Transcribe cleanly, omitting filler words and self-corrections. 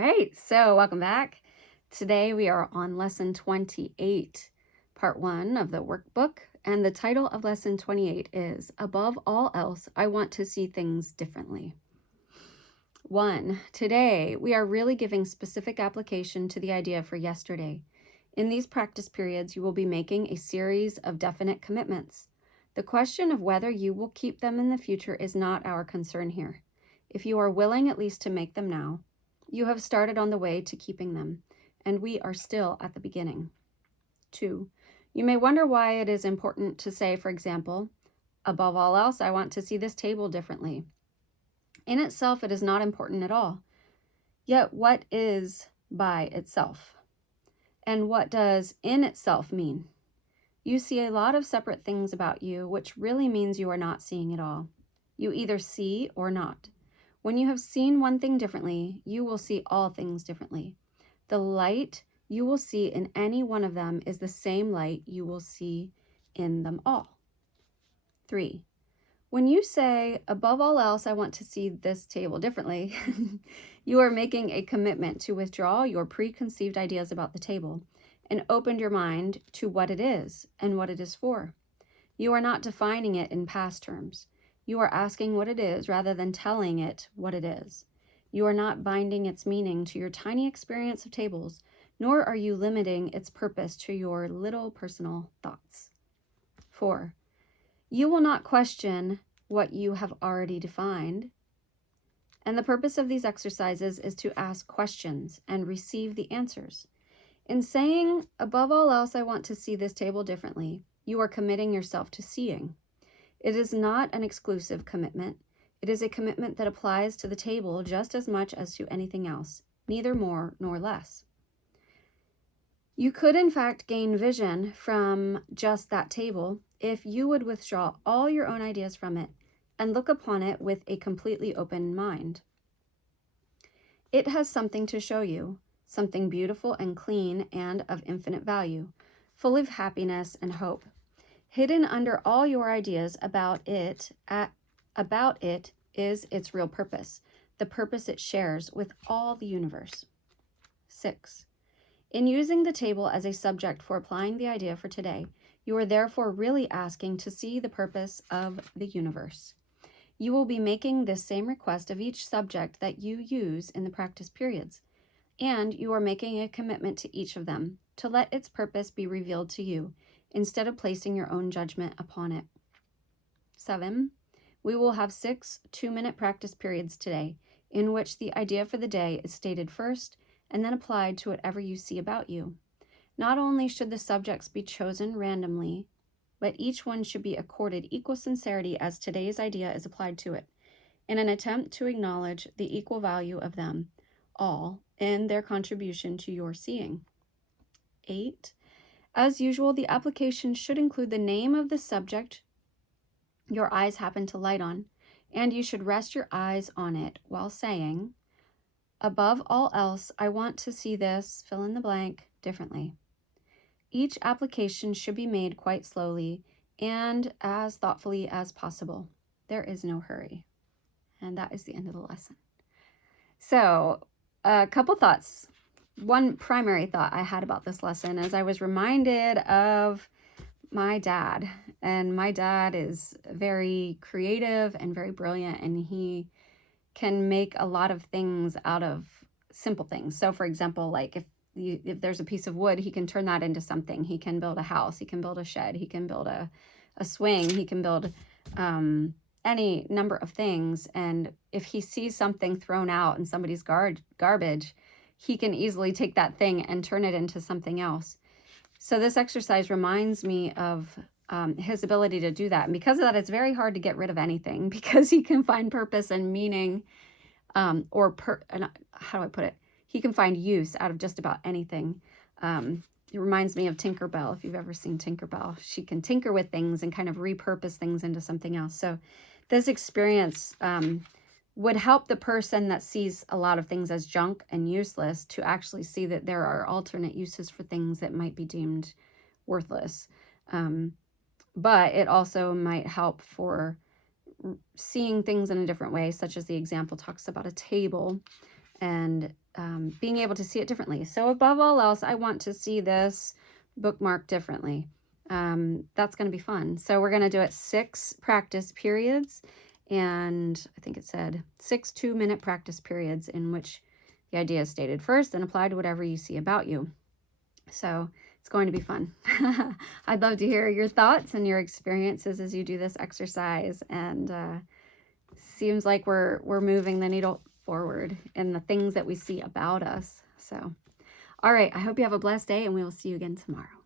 Right, so welcome back. Today we are on lesson 28, part 1 of the workbook, and the title of lesson 28 is Above All Else, I Want to See Things Differently. 1. Today we are really giving specific application to the idea for yesterday. In these practice periods, you will be making a series of definite commitments. The question of whether you will keep them in the future is not our concern here. If you are willing at least to make them now, you have started on the way to keeping them, and we are still at the beginning. 2. You may wonder why it is important to say, for example, above all else, I want to see this table differently. In itself, it is not important at all. Yet, what is by itself? And what does in itself mean? You see a lot of separate things about you, which really means you are not seeing it all. You either see or not. When you have seen one thing differently, you will see all things differently. The light you will see in any one of them is the same light you will see in them all. 3. When you say, above all else, I want to see this table differently, you are making a commitment to withdraw your preconceived ideas about the table and open your mind to what it is and what it is for. You are not defining it in past terms. You are asking what it is rather than telling it what it is. You are not binding its meaning to your tiny experience of tables, nor are you limiting its purpose to your little personal thoughts. 4. You will not question what you have already defined. And the purpose of these exercises is to ask questions and receive the answers. In saying, above all else, I want to see this table differently, you are committing yourself to seeing. It is not an exclusive commitment. It is a commitment that applies to the table just as much as to anything else, neither more nor less. You could, in fact, gain vision from just that table if you would withdraw all your own ideas from it and look upon it with a completely open mind. It has something to show you, something beautiful and clean and of infinite value, full of happiness and hope. Hidden under all your ideas about it is its real purpose, the purpose it shares with all the universe. 6. In using the table as a subject for applying the idea for today, you are therefore really asking to see the purpose of the universe. You will be making this same request of each subject that you use in the practice periods, and you are making a commitment to each of them to let its purpose be revealed to you, instead of placing your own judgment upon it. 7. We will have 6 2-minute practice periods today, in which the idea for the day is stated first and then applied to whatever you see about you. Not only should the subjects be chosen randomly, but each one should be accorded equal sincerity as today's idea is applied to it, in an attempt to acknowledge the equal value of them all in their contribution to your seeing. 8. As usual, the application should include the name of the subject your eyes happen to light on, and you should rest your eyes on it while saying, above all else, I want to see this, fill in the blank, differently. Each application should be made quite slowly and as thoughtfully as possible. There is no hurry. And that is the end of the lesson. So, a couple thoughts. One primary thought I had about this lesson is I was reminded of my dad. And my dad is very creative and very brilliant, and he can make a lot of things out of simple things. So, for example, like if there's a piece of wood, he can turn that into something. He can build a house. He can build a shed. He can build a swing. He can build any number of things. And if he sees something thrown out in somebody's garbage, he can easily take that thing and turn it into something else. So this exercise reminds me of his ability to do that. And because of that, it's very hard to get rid of anything, because he can find purpose and meaning, how do I put it? He can find use out of just about anything. It reminds me of Tinkerbell. If you've ever seen Tinkerbell, she can tinker with things and kind of repurpose things into something else. So this experience would help the person that sees a lot of things as junk and useless to actually see that there are alternate uses for things that might be deemed worthless. But it also might help for seeing things in a different way, such as the example talks about a table and being able to see it differently. So above all else, I want to see this bookmark differently. That's going to be fun. So we're going to do it 6 practice periods, and I think it said 6 2-minute practice periods in which the idea is stated first and applied to whatever you see about you. So it's going to be fun. I'd love to hear your thoughts and your experiences as you do this exercise, and seems like we're moving the needle forward in the things that we see about us. So, all right, I hope you have a blessed day, and we will see you again tomorrow.